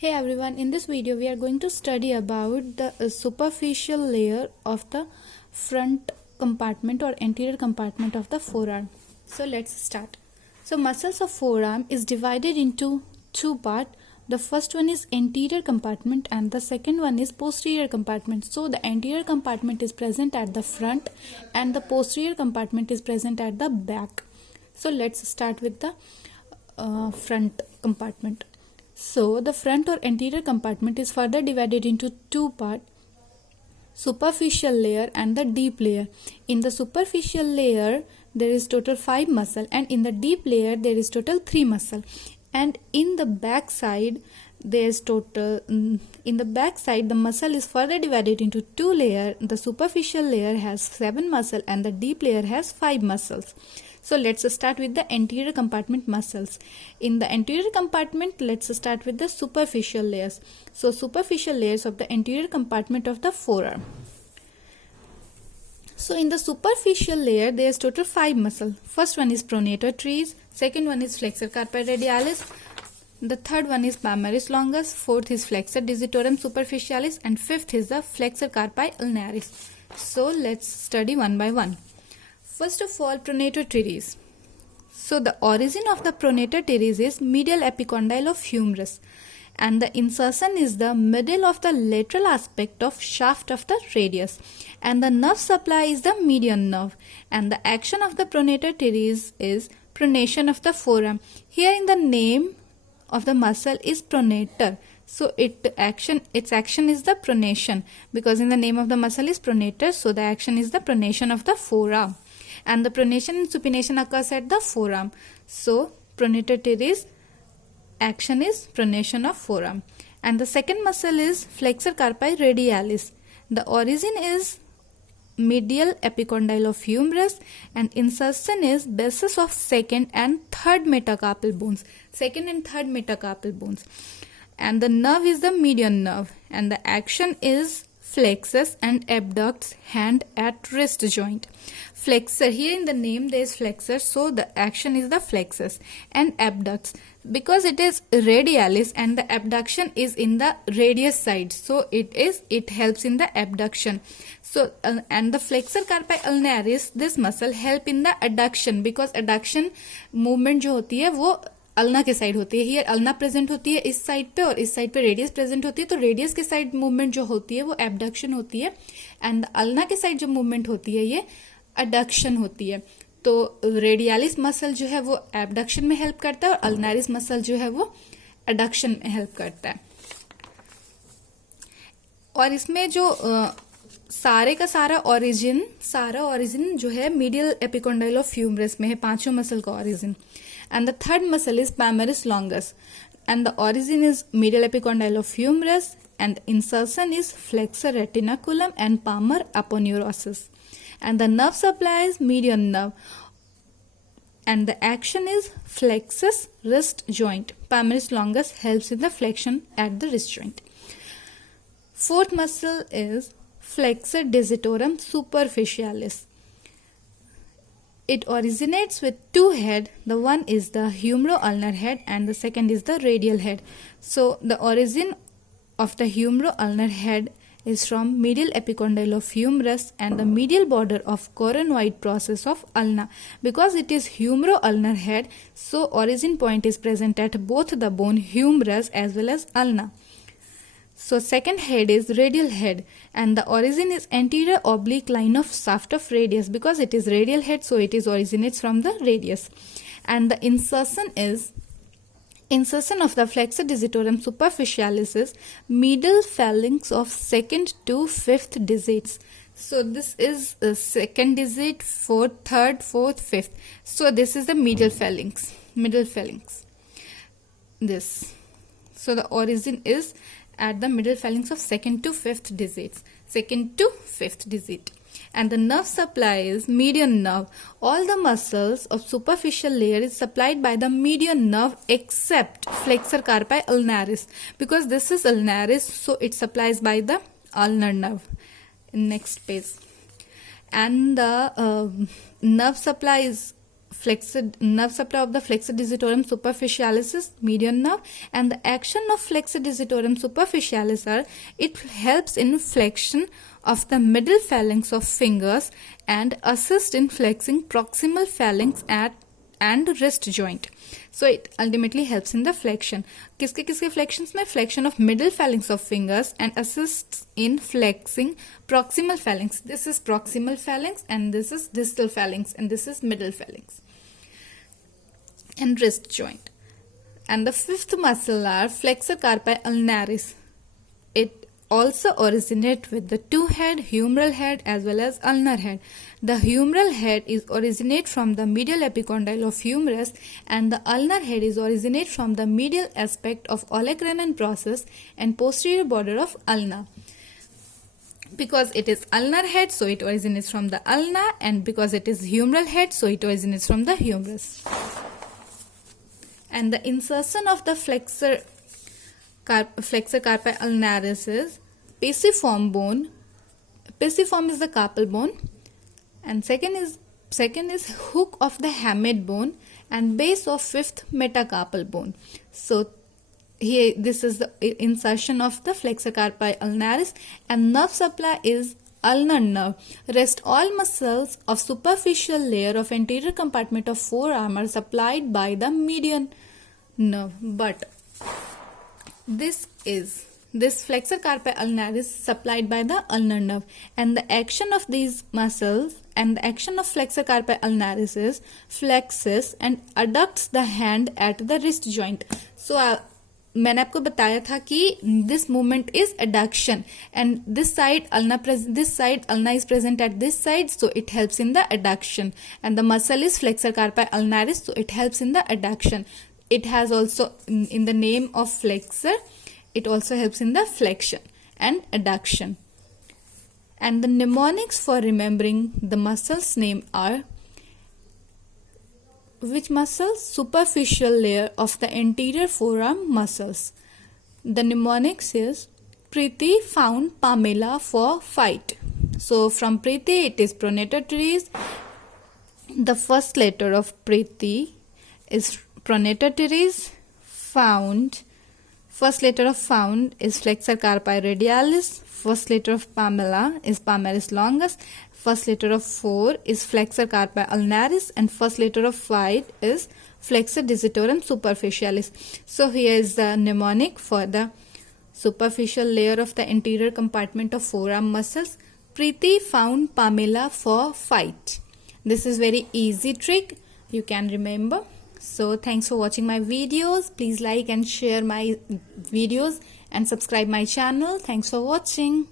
Hey everyone, in this video we are going to study about the superficial layer of the front compartment or anterior compartment of the forearm. So let's start. So muscles of forearm is divided into two parts. The first one is anterior compartment and the second one is posterior compartment. So the anterior compartment is present at the front and the posterior compartment is present at the back. So let's start with the front compartment. So the front or anterior compartment is further divided into two parts, superficial layer and the deep layer. In the superficial layer there is total 5 muscle and in the deep layer there is total 3 muscle. And in the back side the muscle is further divided into two layers. The superficial layer has 7 muscle and the deep layer has 5 muscles. So let's start with the anterior compartment muscles. In the anterior compartment, let's start with the superficial layers. So superficial layers of the anterior compartment of the forearm. So in the superficial layer, there is total 5 muscles. First one is pronator teres, second one is flexor carpi radialis, the third one is palmaris longus, fourth is flexor digitorum superficialis, and fifth is the flexor carpi ulnaris. So let's study one by one. First of all, pronator teres. So the origin of the pronator teres is medial epicondyle of humerus, and the insertion is the middle of the lateral aspect of shaft of the radius, and the nerve supply is the median nerve, and the action of the pronator teres is pronation of the forearm. Here in the name of the muscle is pronator, so its action is the pronation, because in the name of the muscle is pronator, so the action is the pronation of the forearm. And the pronation and supination occurs at the forearm. So pronator teres action is pronation of forearm. And the second muscle is flexor carpi radialis. The origin is medial epicondyle of humerus and insertion is basis of second and third metacarpal bones. And the nerve is the median nerve, and the action is flexus and abducts hand at wrist joint. Flexor, here in the name there is flexor, so the action is the flexus, and abducts because it is radialis and the abduction is in the radius side, so it helps in the abduction. So and the flexor carpi ulnaris, this muscle help in the adduction, because adduction movement जो होती है वो ulna के side होती है. Here ulna present होती है इस साइड पे और इस साइड पे रेडियस प्रेजेंट होती है, तो रेडियस के साइड मूवमेंट जो होती है वो एबडक्शन होती है, एंड अल्ना के साइड जो मूवमेंट होती है ये अडक्शन होती है. तो रेडियालिस मसल जो है वो एबडक्शन में हेल्प करता है और अल्नारिस मसल जो है वो अडक्शन में हेल्प करता है. और इसमें जो सारे का सारा ओरिजिन जो है मीडियल एपिकोंडाइल ऑफ ह्यूमरस में है, पांचों मसल का origin. And the third muscle is palmaris longus, and the origin is medial epicondyle of humerus, and the insertion is flexor retinaculum and palmar aponeurosis, and the nerve supply is median nerve, and the action is flexus wrist joint. Palmaris longus helps in the flexion at the wrist joint. Fourth muscle is flexor digitorum superficialis. It originates with two heads. The one is the humero-ulnar head and the second is the radial head. So the origin of the humero-ulnar head is from medial epicondyle of humerus and the medial border of coronoid process of ulna. Because it is humero-ulnar head, so origin point is present at both the bone humerus as well as ulna. So second head is radial head, and the origin is anterior oblique line of shaft of radius, because it is radial head, so it is originates from the radius. And the insertion of the flexor digitorum superficialis is middle phalanx of second to fifth digits. So this is the second digit, fourth, third, fourth, fifth. So this is the middle phalanx. This. So the origin is at the middle phalanx of second to fifth digit, and the nerve supply is median nerve. All the muscles of superficial layer is supplied by the median nerve except flexor carpi ulnaris, because this is ulnaris, so it supplies by the ulnar nerve. Next page. And the nerve supply is nerve supply of the flexor digitorum superficialis is median nerve, and the action of flexor digitorum superficialis are it helps in flexion of the middle phalanx of fingers and assist in flexing proximal phalanx and wrist joint. So it ultimately helps in the flexion. किसके किसके flexions में? Flexion of middle phalanx of fingers and assists in flexing proximal phalanx. This is proximal phalanx and this is distal phalanx and this is middle phalanx and wrist joint. And the fifth muscle are flexor carpi ulnaris. It also originate with the two head, humeral head as well as ulnar head. The humeral head is originate from the medial epicondyle of humerus and the ulnar head is originate from the medial aspect of olecranon process and posterior border of ulna. Because it is ulnar head, so it originates from the ulna, and because it is humeral head, so it originates from the humerus. And the insertion of the flexor carpi ulnaris is pisiform bone. Pisiform is the carpal bone, and second is hook of the hamate bone and base of fifth metacarpal bone. So here this is the insertion of the flexor carpi ulnaris, and nerve supply is ulnar nerve. Rest all muscles of superficial layer of anterior compartment of forearm are supplied by the median nerve, but this flexor carpi ulnaris supplied by the ulnar nerve, and the action of these muscles and the action of flexor carpi ulnaris is flexes and adducts the hand at the wrist joint. So मैंने आपको बताया था कि this movement is adduction and this side ulna is present at this side, so it helps in the adduction, and the muscle is flexor carpi ulnaris, so it helps in the adduction. It has also in the name of flexor, it also helps in the flexion and adduction. And the mnemonics for remembering the muscles name are which muscles? Superficial layer of the anterior forearm muscles. The mnemonics is Preeti found Pamela for fight. So from Preeti it is pronator teres. The first letter of Preeti is pronator teres. Found. First letter of found is flexor carpi radialis. First letter of Pamela is palmaris longus. First letter of 4 is flexor carpi ulnaris, and first letter of 5 is flexor digitorum superficialis. So here is the mnemonic for the superficial layer of the anterior compartment of forearm muscles. Preeti found Pamela for fight. This is very easy trick, you can remember. So thanks for watching my videos. Please like and share my videos and subscribe my channel. Thanks for watching.